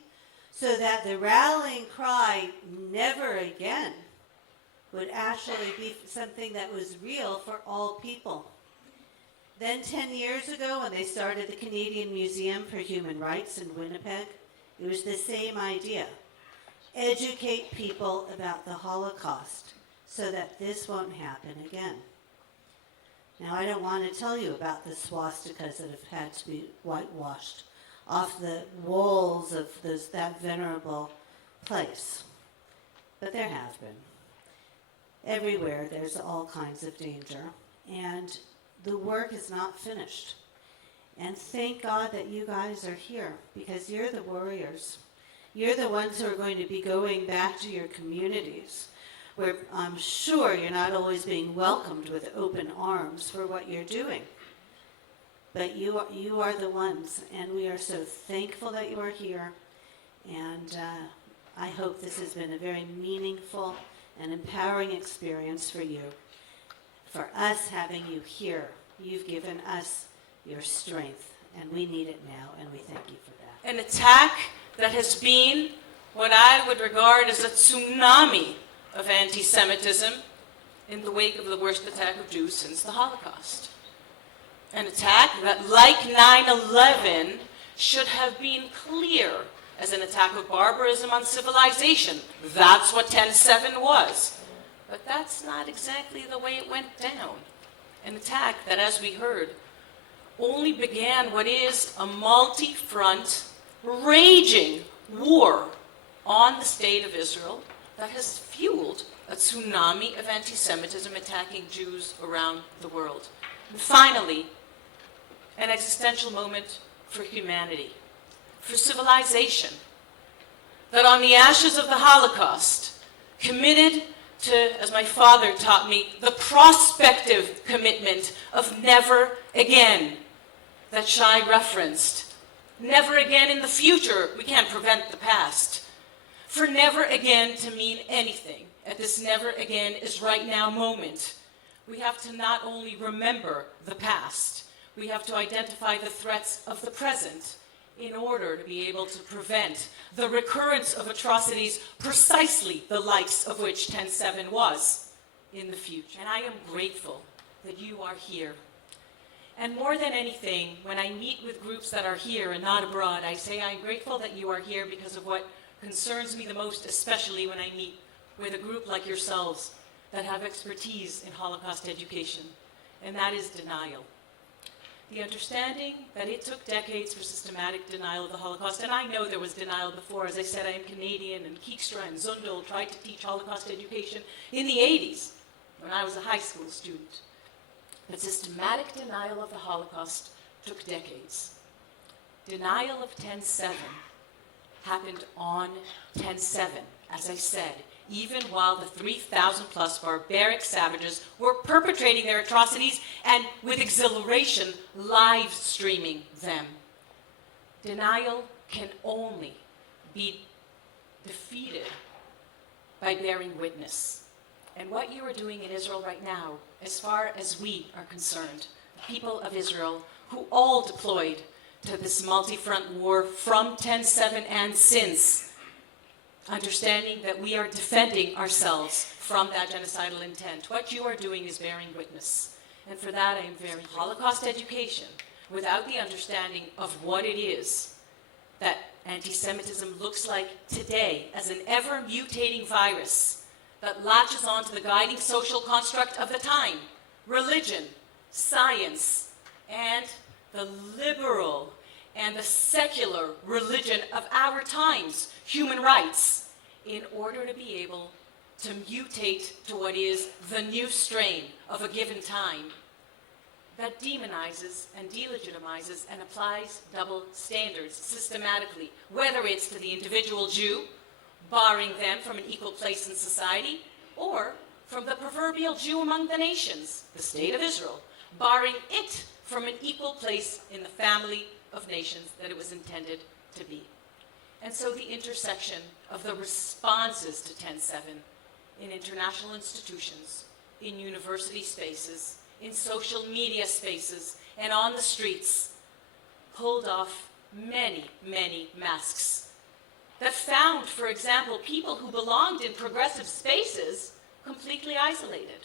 so that the rallying cry, never again, would actually be something that was real for all people. Then 10 years ago, when they started the Canadian Museum for Human Rights in Winnipeg, it was the same idea. Educate people about the Holocaust so that this won't happen again. Now, I don't want to tell you about the swastikas that have had to be whitewashed off the walls of that venerable place. But there have been. Everywhere there's all kinds of danger, and the work is not finished. And thank God that you guys are here, because you're the warriors. You're the ones who are going to be going back to your communities, where I'm sure you're not always being welcomed with open arms for what you're doing. But you are the ones, and we are so thankful that you are here. And I hope this has been a very meaningful and empowering experience for you. For us having you here, you've given us your strength, and we need it now, and we thank you for that. An attack that has been what I would regard as a tsunami of anti-Semitism in the wake of the worst attack of Jews since the Holocaust. An attack that, like 9/11, should have been clear as an attack of barbarism on civilization. That's what 10/7 was. But that's not exactly the way it went down. An attack that, as we heard, only began what is a multi-front, raging war on the state of Israel that has fueled a tsunami of anti-Semitism attacking Jews around the world. And finally, an existential moment for humanity, for civilization, that on the ashes of the Holocaust, committed to, as my father taught me, the prospective commitment of never again, that Shai referenced. Never again in the future, we can't prevent the past. For never again to mean anything at this never again is right now moment, we have to not only remember the past, we have to identify the threats of the present in order to be able to prevent the recurrence of atrocities precisely the likes of which 10/7 was in the future. And I am grateful that you are here. And more than anything, when I meet with groups that are here and not abroad, I say I'm grateful that you are here because of what concerns me the most, especially when I meet with a group like yourselves that have expertise in Holocaust education, and that is denial. The understanding that it took decades for systematic denial of the Holocaust, and I know there was denial before. As I said, I am Canadian, and Keekstra and Zundel tried to teach Holocaust education in the 80s when I was a high school student. But systematic denial of the Holocaust took decades. Denial of 10/7 happened on 10/7, as I said, even while the 3,000 plus barbaric savages were perpetrating their atrocities and with exhilaration live streaming them. Denial can only be defeated by bearing witness. And what you are doing in Israel right now, as far as we are concerned, the people of Israel who all deployed to this multi-front war from 10/7 and since, understanding that we are defending ourselves from that genocidal intent. What you are doing is bearing witness. And for that, I am very Holocaust education, without the understanding of what it is that anti-Semitism looks like today as an ever-mutating virus that latches onto the guiding social construct of the time, religion, science, and the liberal and the secular religion of our times, human rights, in order to be able to mutate to what is the new strain of a given time that demonizes and delegitimizes and applies double standards systematically, whether it's to the individual Jew, barring them from an equal place in society, or from the proverbial Jew among the nations, the state of Israel, barring it from an equal place in the family of nations that it was intended to be. And so the intersection of the responses to 10/7 in international institutions, in university spaces, in social media spaces, and on the streets, pulled off many, many masks that found, for example, people who belonged in progressive spaces completely isolated.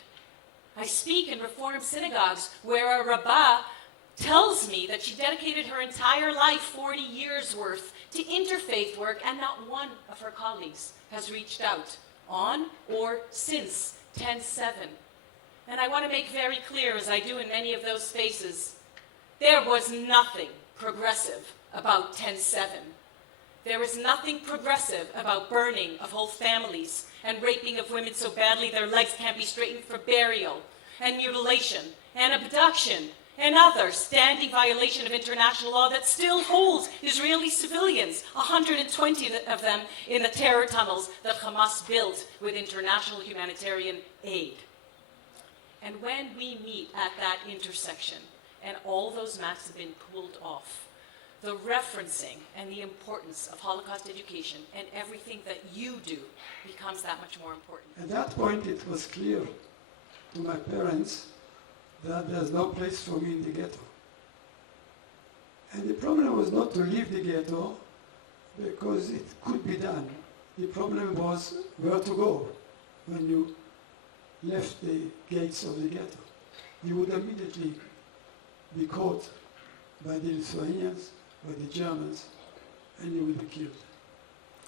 I speak in Reform synagogues where a rabbah tells me that she dedicated her entire life, 40 years worth, to interfaith work, and not one of her colleagues has reached out on or since 10/7. And I want to make very clear, as I do in many of those spaces, there was nothing progressive about 10/7. There is nothing progressive about burning of whole families and raping of women so badly their legs can't be straightened for burial, and mutilation, and abduction, and other standing violation of international law that still holds Israeli civilians, 120 of them in the terror tunnels that Hamas built with international humanitarian aid. And when we meet at that intersection, and all those masks have been pulled off, the referencing and the importance of Holocaust education and everything that you do becomes that much more important. At that point, it was clear to my parents that there's no place for me in the ghetto. And the problem was not to leave the ghetto because it could be done. The problem was where to go when you left the gates of the ghetto. You would immediately be caught by the Lithuanians, by the Germans, and you would be killed.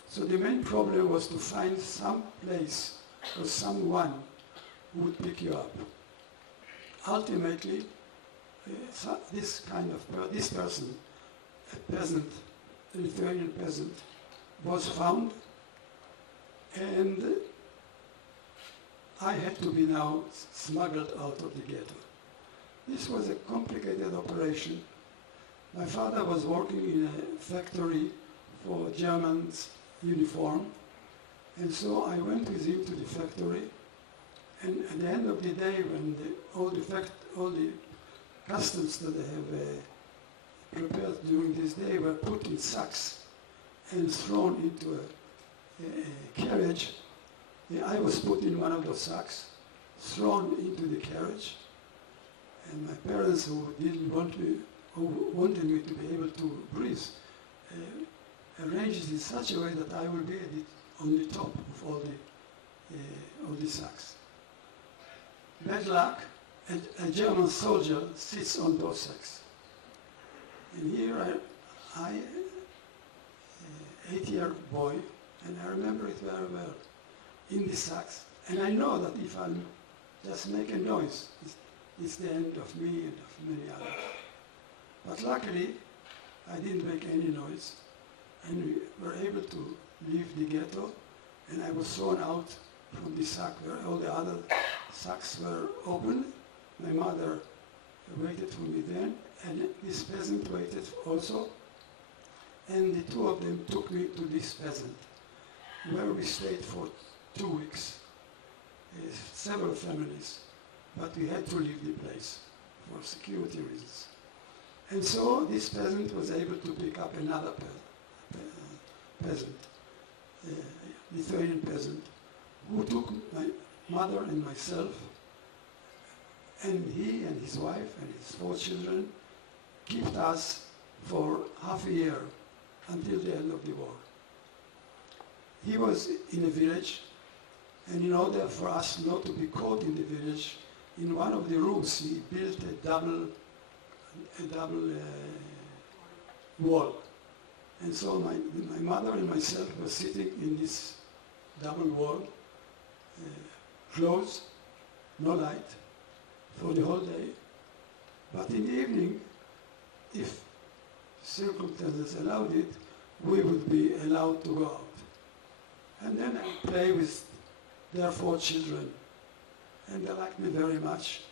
So the main problem was to find some place or someone who would pick you up. Ultimately, this person, a peasant, a Lithuanian peasant, was found, and I had to be now smuggled out of the ghetto. This was a complicated operation. My father was working in a factory for Germans' uniform, and so I went with him to the factory. And at the end of the day, when all the customs that they have prepared during this day were put in sacks and thrown into a carriage, I was put in one of those sacks, thrown into the carriage, and my parents, who didn't want me, who wanted me to be able to breathe, arranged it in such a way that I will be on the top of all the sacks. Bad luck, a German soldier sits on those sacks. And here I 8-year-old boy, and I remember it very well, in the sacks. And I know that if I just make a noise, it's the end of me and of many others. But luckily, I didn't make any noise, and we were able to leave the ghetto, and I was thrown out from the sack where all the other sacks were open. My mother waited for me then, and this peasant waited also, and the two of them took me to this peasant, where we stayed for 2 weeks, several families, but we had to leave the place for security reasons. And so this peasant was able to pick up another peasant, Lithuanian peasant, who took my mother and myself, and he and his wife and his 4 children kept us for half a year until the end of the war. He was in a village, and in order for us not to be caught in the village, in one of the rooms he built a double wall. And so my mother and myself were sitting in this double wall, closed, no light, for the whole day. But in the evening, if circumstances allowed it, we would be allowed to go out. And then I play with their 4 children, and they liked me very much.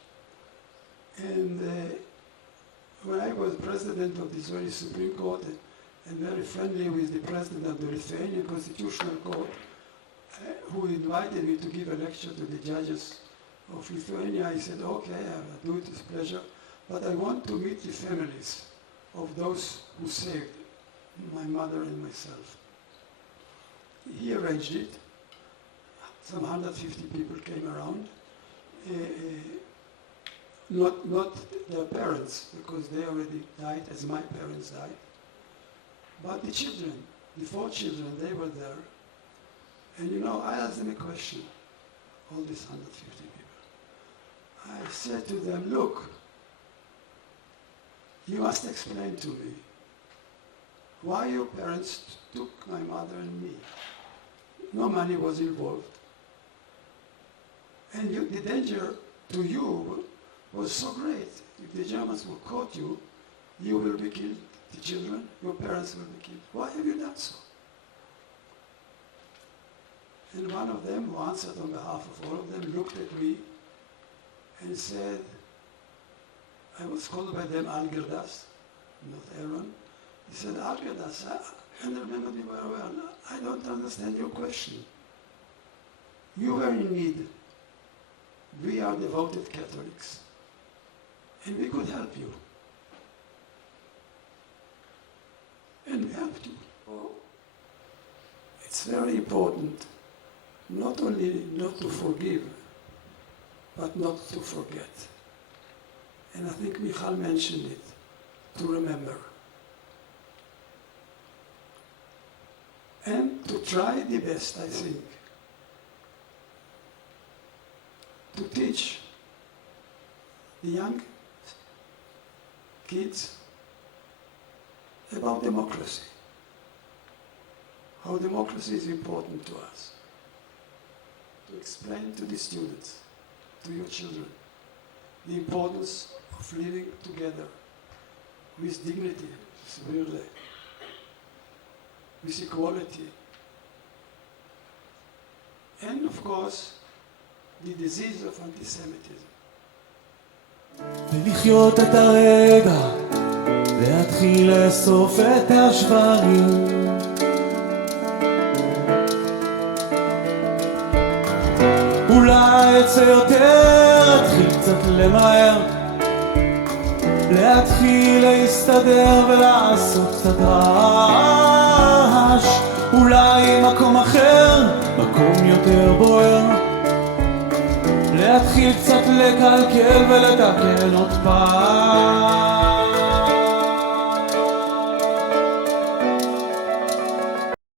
And when I was president of the Israeli Supreme Court and very friendly with the president of the Lithuanian Constitutional Court, who invited me to give a lecture to the judges of Lithuania, I said, okay, I will do it with pleasure, but I want to meet the families of those who saved my mother and myself. He arranged it. Some 150 people came around. Not their parents, because they already died, as my parents died. But the children, the 4 children, they were there. And you know, I asked them a question, all these 150 people. I said to them, look, you must explain to me why your parents took my mother and me. No money was involved. And the danger to you was so great. If the Germans will caught you, you will be killed, the children, your parents will be killed. Why have you done so? And one of them, who answered on behalf of all of them, looked at me and said, I was called by them Algerdas, not Aaron. He said, Algerdas, and remember me very well, I don't understand your question. You were in need. We are devoted Catholics, and we could help you. And we helped you. It's very important not only not to forgive, but not to forget. And I think Michal mentioned it, to remember. And to try the best, I think, to teach the young kids about democracy, how democracy is important to us, to explain to the students, to your children, the importance of living together with dignity, civility, with equality, and of course, the disease of antisemitism. ולחיות את הרגע, להתחיל לאסוף את השברים. אולי אצא יותר, להתחיל קצת למהר, להתחיל להסתדר ולעשות קצת רעש. אולי מקום אחר, מקום יותר בוער, להתחיל קצת לקלקל ולתקן עוד פעם.